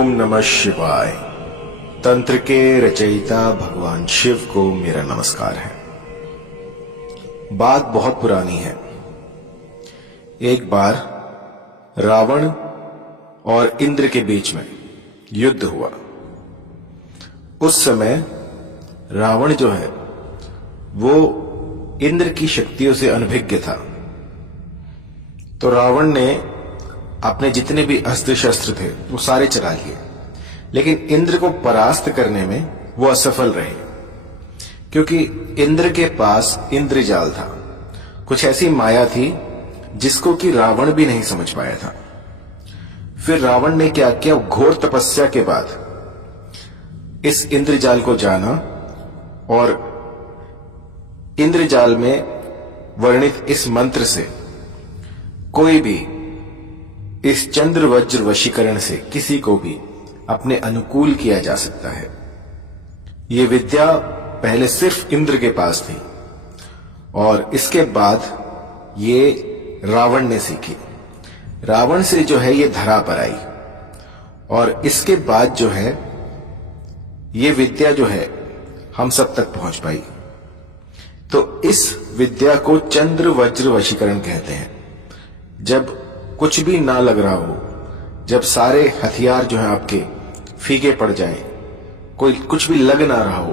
ओम नमः शिवाय। तंत्र के रचयिता भगवान शिव को मेरा नमस्कार है। बात बहुत पुरानी है। एक बार रावण और इंद्र के बीच में युद्ध हुआ। उस समय रावण जो है वो इंद्र की शक्तियों से अनभिज्ञ था। तो रावण ने अपने जितने भी अस्त्र शस्त्र थे वो सारे चला लिए, लेकिन इंद्र को परास्त करने में वो असफल रहे, क्योंकि इंद्र के पास इंद्रजाल था। कुछ ऐसी माया थी जिसको कि रावण भी नहीं समझ पाया था। फिर रावण ने क्या किया, घोर तपस्या के बाद इस इंद्रजाल को जाना और इंद्रजाल में वर्णित इस मंत्र से कोई भी इस चंद्र वज्र वशीकरण से किसी को भी अपने अनुकूल किया जा सकता है। यह विद्या पहले सिर्फ इंद्र के पास थी और इसके बाद ये रावण ने सीखी। रावण से जो है ये धरा पर आई और इसके बाद जो है ये विद्या जो है हम सब तक पहुंच पाई। तो इस विद्या को चंद्र वज्र वशीकरण कहते हैं। जब कुछ भी ना लग रहा हो, जब सारे हथियार जो हैं आपके फीके पड़ जाएं, कोई कुछ भी लग ना रहा हो,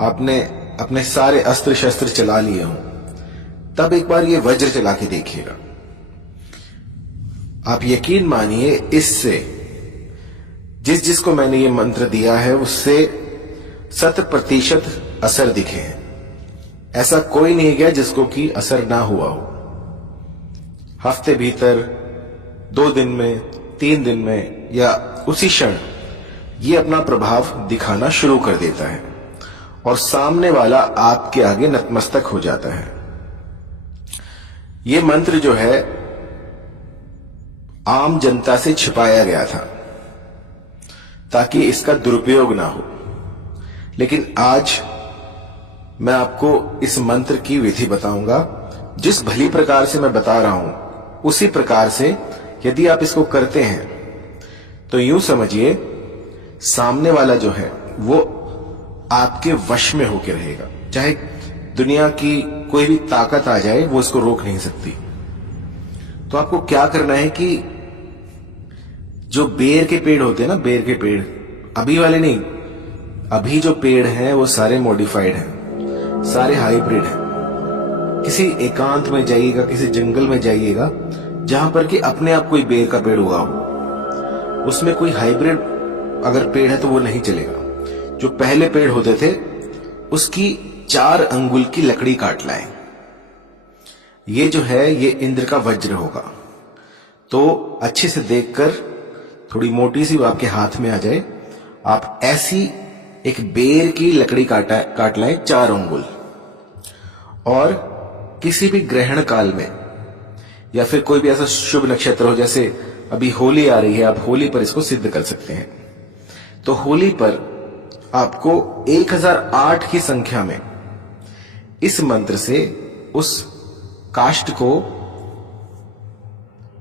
आपने अपने सारे अस्त्र शस्त्र चला लिए हों, तब एक बार ये वज्र चला के देखिएगा। आप यकीन मानिए इससे जिसको मैंने ये मंत्र दिया है उससे 100% असर दिखे हैं। ऐसा कोई नहीं गया जिसको कि असर ना हुआ हो। हफ्ते भीतर, 2 दिन में, 3 दिन में या उसी क्षण ये अपना प्रभाव दिखाना शुरू कर देता है और सामने वाला आपके आगे नतमस्तक हो जाता है। ये मंत्र जो है आम जनता से छिपाया गया था ताकि इसका दुरुपयोग ना हो, लेकिन आज मैं आपको इस मंत्र की विधि बताऊंगा। जिस भली प्रकार से मैं बता रहा हूं उसी प्रकार से यदि आप इसको करते हैं तो यूं समझिए सामने वाला जो है वो आपके वश में होकर रहेगा। चाहे दुनिया की कोई भी ताकत आ जाए वो इसको रोक नहीं सकती। तो आपको क्या करना है कि जो बेर के पेड़ होते हैं ना, बेर के पेड़, अभी वाले नहीं, अभी जो पेड़ हैं वो सारे मॉडिफाइड हैं, सारे हाइब्रिड हैं। किसी एकांत में जाइएगा, किसी जंगल में जाइएगा जहां पर कि अपने आप कोई बेर का पेड़ उगा हो, उसमें कोई हाइब्रिड अगर पेड़ है तो वो नहीं चलेगा। जो पहले पेड़ होते थे उसकी 4 अंगुल की लकड़ी काट लाएं। ये जो है ये इंद्र का वज्र होगा। तो अच्छे से देखकर, थोड़ी मोटी सी आपके हाथ में आ जाए, आप ऐसी एक बेर की लकड़ी काट लाएं 4 अंगुल, और किसी भी ग्रहण काल में या फिर कोई भी ऐसा शुभ नक्षत्र हो, जैसे अभी होली आ रही है, आप होली पर इसको सिद्ध कर सकते हैं। तो होली पर आपको 1008 की संख्या में इस मंत्र से उस काष्ठ को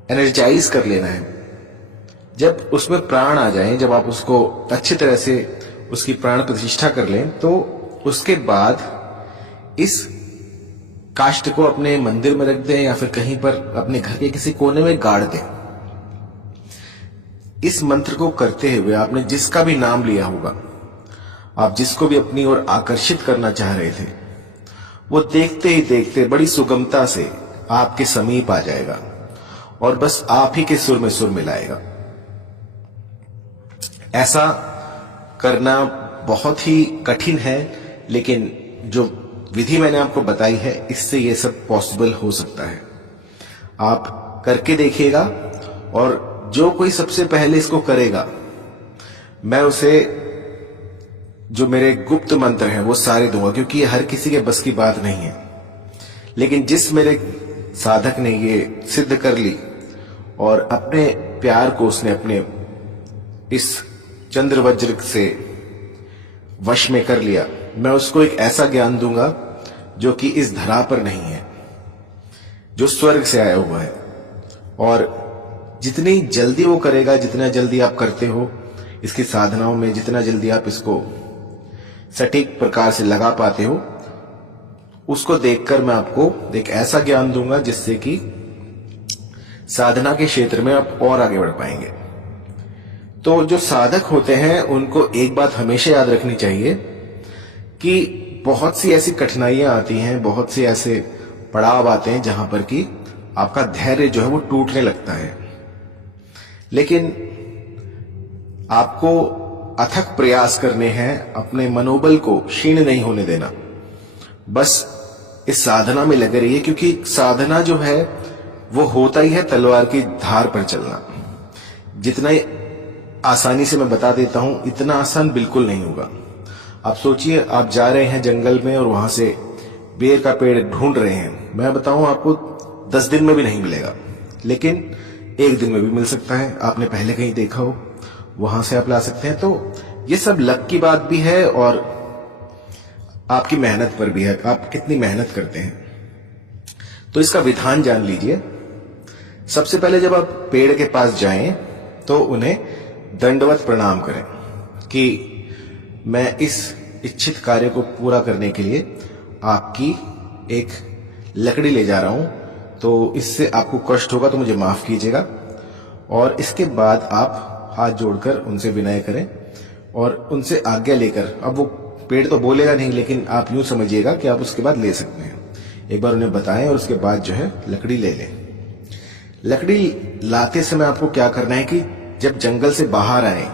एनर्जाइज कर लेना है। जब उसमें प्राण आ जाए, जब आप उसको अच्छी तरह से उसकी प्राण प्रतिष्ठा कर लें, तो उसके बाद इस काष्ठ को अपने मंदिर में रख दें या फिर कहीं पर अपने घर के किसी कोने में गाड़ दें। इस मंत्र को करते हुए आपने जिसका भी नाम लिया होगा, आप जिसको भी अपनी ओर आकर्षित करना चाह रहे थे, वो देखते ही देखते बड़ी सुगमता से आपके समीप आ जाएगा और बस आप ही के सुर में सुर मिलाएगा। ऐसा करना बहुत ही कठिन है, लेकिन जो विधि मैंने आपको बताई है इससे ये सब पॉसिबल हो सकता है। आप करके देखिएगा और जो कोई सबसे पहले इसको करेगा, मैं उसे जो मेरे गुप्त मंत्र हैं वो सारे दूंगा, क्योंकि ये हर किसी के बस की बात नहीं है। लेकिन जिस मेरे साधक ने ये सिद्ध कर ली और अपने प्यार को उसने अपने इस चंद्र वज्र से वश में कर लिया, मैं उसको एक ऐसा ज्ञान दूंगा जो कि इस धरा पर नहीं है, जो स्वर्ग से आया हुआ है। और जितनी जल्दी वो करेगा, जितना जल्दी आप करते हो, इसकी साधनाओं में जितना जल्दी आप इसको सटीक प्रकार से लगा पाते हो, उसको देखकर मैं आपको एक ऐसा ज्ञान दूंगा जिससे कि साधना के क्षेत्र में आप और आगे बढ़ पाएंगे। तो जो साधक होते हैं उनको एक बात हमेशा याद रखनी चाहिए कि बहुत सी ऐसी कठिनाइयां आती हैं, बहुत से ऐसे पड़ाव आते हैं जहां पर कि आपका धैर्य जो है वो टूटने लगता है, लेकिन आपको अथक प्रयास करने हैं, अपने मनोबल को क्षीण नहीं होने देना। बस इस साधना में लगे रहिए, क्योंकि साधना जो है वो होता ही है तलवार की धार पर चलना। जितना आसानी से मैं बता देता हूं, इतना आसान बिल्कुल नहीं होगा। आप सोचिए, आप जा रहे हैं जंगल में और वहां से बेर का पेड़ ढूंढ रहे हैं। मैं बताऊं आपको 10 दिन में भी नहीं मिलेगा, लेकिन 1 दिन में भी मिल सकता है। आपने पहले कहीं देखा हो, वहां से आप ला सकते हैं। तो ये सब लक की बात भी है और आपकी मेहनत पर भी है, आप कितनी मेहनत करते हैं। तो इसका विधान जान लीजिए। सबसे पहले जब आप पेड़ के पास जाएं तो उन्हें दंडवत प्रणाम करें कि मैं इस इच्छित कार्य को पूरा करने के लिए आपकी एक लकड़ी ले जा रहा हूं, तो इससे आपको कष्ट होगा तो मुझे माफ कीजिएगा। और इसके बाद आप हाथ जोड़कर उनसे विनय करें और उनसे आज्ञा लेकर, अब वो पेड़ तो बोलेगा नहीं, लेकिन आप यूं समझिएगा कि आप उसके बाद ले सकते हैं। एक बार उन्हें बताएं और उसके बाद जो है लकड़ी ले लें। लकड़ी लाते समय आपको क्या करना है कि जब जंगल से बाहर आए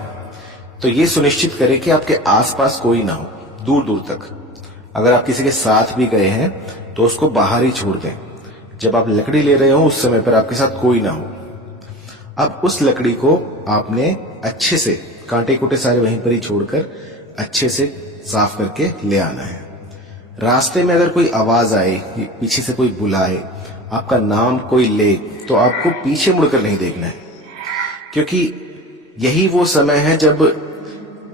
तो ये सुनिश्चित करें कि आपके आसपास कोई ना हो, दूर दूर तक। अगर आप किसी के साथ भी गए हैं तो उसको बाहर ही छोड़ दें। जब आप लकड़ी ले रहे हो उस समय पर आपके साथ कोई ना हो। अब उस लकड़ी को आपने अच्छे से, कांटे कुटे सारे वहीं पर ही छोड़कर अच्छे से साफ करके ले आना है। रास्ते में अगर कोई आवाज आए, पीछे से कोई बुलाए, आपका नाम कोई ले, तो आपको पीछे मुड़कर नहीं देखना है, क्योंकि यही वो समय है जब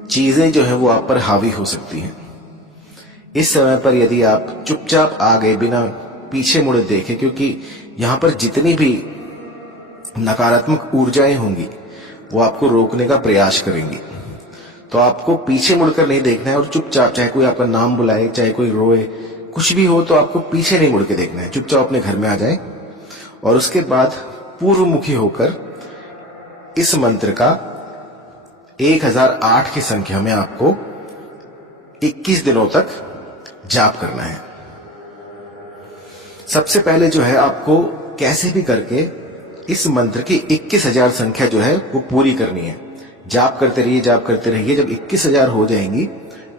चीजें जो है वो आप पर हावी हो सकती हैं। इस समय पर यदि आप चुपचाप आ गए बिना पीछे मुड़े देखे, क्योंकि यहां पर जितनी भी नकारात्मक ऊर्जाएं होंगी वो आपको रोकने का प्रयास करेंगी, तो आपको पीछे मुड़कर नहीं देखना है और चुपचाप, चाहे कोई आपका नाम बुलाए, चाहे कोई रोए, कुछ भी हो, तो आपको पीछे नहीं मुड़ के देखना है। चुपचाप अपने घर में आ जाए और उसके बाद पूर्वमुखी होकर इस मंत्र का 1008 की संख्या में आपको 21 दिनों तक जाप करना है। सबसे पहले जो है आपको कैसे भी करके इस मंत्र की 21,000 संख्या जो है वो पूरी करनी है। जाप करते रहिए, जाप करते रहिए। जब 21,000 हो जाएंगी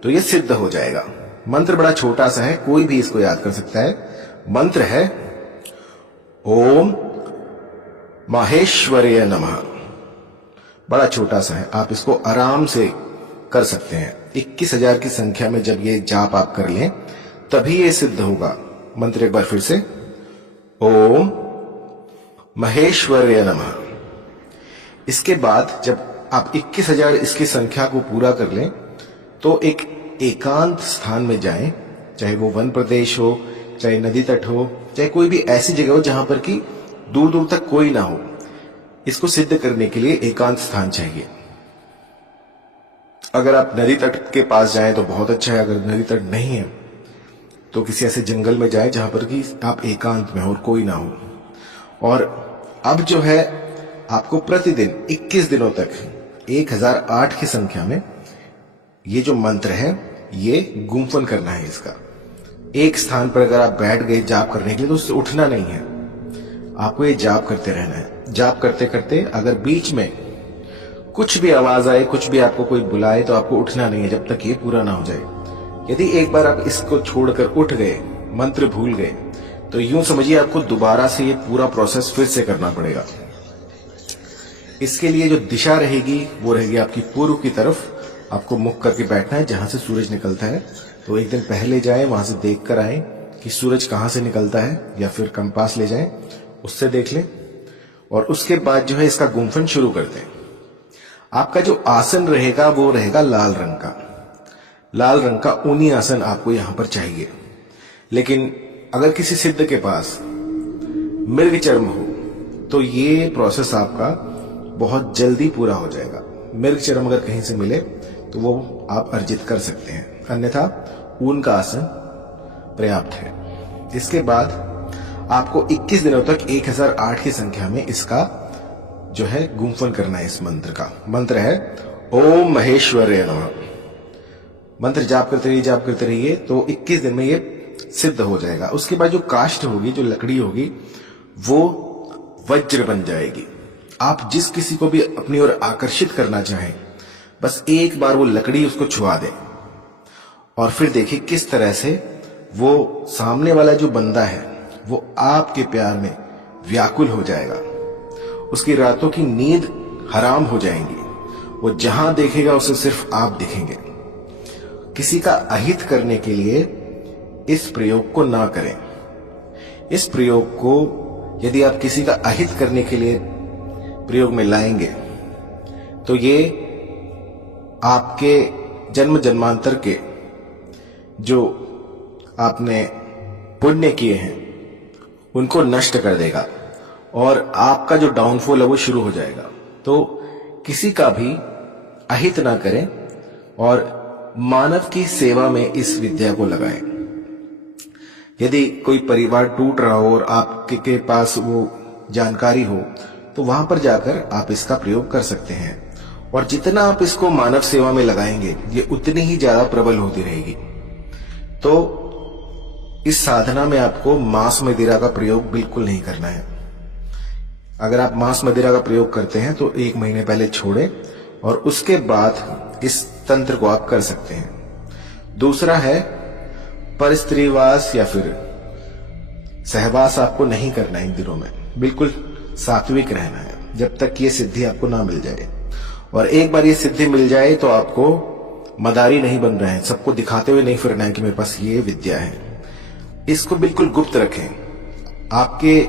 तो ये सिद्ध हो जाएगा। मंत्र बड़ा छोटा सा है, कोई भी इसको याद कर सकता है। मंत्र है ओम माहेश्वराय नमः। बड़ा छोटा सा है, आप इसको आराम से कर सकते हैं। 21,000 की संख्या में जब ये जाप आप कर लें तभी ये सिद्ध होगा। मंत्र एक बार फिर से, ओम महेश्वराय नमः। इसके बाद जब आप 21,000 इसकी संख्या को पूरा कर लें तो एक एकांत स्थान में जाएं, चाहे वो वन प्रदेश हो, चाहे नदी तट हो, चाहे कोई भी ऐसी जगह हो जहां पर कि दूर दूर तक कोई ना हो। इसको सिद्ध करने के लिए एकांत स्थान चाहिए। अगर आप नदी तट के पास जाएं तो बहुत अच्छा है, अगर नदी तट नहीं है तो किसी ऐसे जंगल में जाएं जहां पर कि आप एकांत में हो और कोई ना हो। और अब जो है आपको प्रतिदिन 21 दिनों तक 1008 की संख्या में ये जो मंत्र है ये गुम्फन करना है। इसका एक स्थान पर अगर आप बैठ गए जाप करने के लिए तो उससे उठना नहीं है, आपको ये जाप करते रहना है। जाप करते करते अगर बीच में कुछ भी आवाज आए, कुछ भी आपको कोई बुलाए, तो आपको उठना नहीं है जब तक ये पूरा ना हो जाए। यदि एक बार आप इसको छोड़कर उठ गए, मंत्र भूल गए, तो यूं समझिए आपको दोबारा से ये पूरा प्रोसेस फिर से करना पड़ेगा। इसके लिए जो दिशा रहेगी वो रहेगी आपकी पूर्व की तरफ। आपको मुख करके बैठना है जहां से सूरज निकलता है। तो एक दिन पहले जाएं, वहां से देख कर आए कि सूरज कहां से निकलता है, या फिर कंपास ले जाएं, उससे देख लें। और उसके बाद जो है इसका गुम्फन शुरू कर दें। आपका जो आसन रहेगा वो रहेगा लाल रंग का। लाल रंग का ऊनी आसन आपको यहां पर चाहिए। लेकिन अगर किसी सिद्ध के पास मृग चर्म हो तो ये प्रोसेस आपका बहुत जल्दी पूरा हो जाएगा। मृग चरम अगर कहीं से मिले तो वो आप अर्जित कर सकते हैं, अन्यथा ऊन का आसन पर्याप्त है। इसके बाद आपको 21 दिनों तक 1008 की संख्या में इसका जो है गुंफन करना है। इस मंत्र का मंत्र है ओम महेश्वराय नमः। मंत्र जाप करते रहिए तो 21 दिन में ये सिद्ध हो जाएगा। उसके बाद जो काष्ठ होगी, जो लकड़ी होगी, वो वज्र बन जाएगी। आप जिस किसी को भी अपनी ओर आकर्षित करना चाहें, बस एक बार वो लकड़ी उसको छुआ दें और फिर देखिए किस तरह से वो सामने वाला जो बंदा है वो आपके प्यार में व्याकुल हो जाएगा। उसकी रातों की नींद हराम हो जाएंगी। वो जहां देखेगा उसे सिर्फ आप दिखेंगे। किसी का अहित करने के लिए इस प्रयोग को ना करें। इस प्रयोग को यदि आप किसी का अहित करने के लिए प्रयोग में लाएंगे तो ये आपके जन्म जन्मांतर के जो आपने पुण्य किए हैं उनको नष्ट कर देगा और आपका जो डाउनफॉल है वो शुरू हो जाएगा। तो किसी का भी अहित ना करें और मानव की सेवा में इस विद्या को लगाएं। यदि कोई परिवार टूट रहा हो और आपके पास वो जानकारी हो तो वहां पर जाकर आप इसका प्रयोग कर सकते हैं। और जितना आप इसको मानव सेवा में लगाएंगे ये उतनी ही ज्यादा प्रबल होती रहेगी। तो इस साधना में आपको मांस मदिरा का प्रयोग बिल्कुल नहीं करना है। अगर आप मांस मदिरा का प्रयोग करते हैं तो 1 महीने पहले छोड़ें और उसके बाद इस तंत्र को आप कर सकते हैं। दूसरा है परस्त्रीवास या फिर सहवास आपको नहीं करना है इन दिनों में। बिल्कुल सात्विक रहना है जब तक ये सिद्धि आपको ना मिल जाए। और एक बार ये सिद्धि मिल जाए तो आपको मदारी नहीं बन रहे हैं, सबको दिखाते हुए नहीं फिरना है कि मेरे पास ये विद्या है। इसको बिल्कुल गुप्त रखें। आपके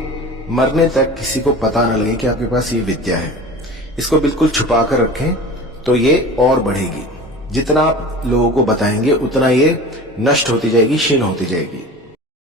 मरने तक किसी को पता ना लगे कि आपके पास ये विद्या है। इसको बिल्कुल छुपा कर रखें तो ये और बढ़ेगी। जितना आप लोगों को बताएंगे उतना ये नष्ट होती जाएगी, क्षीण होती जाएगी।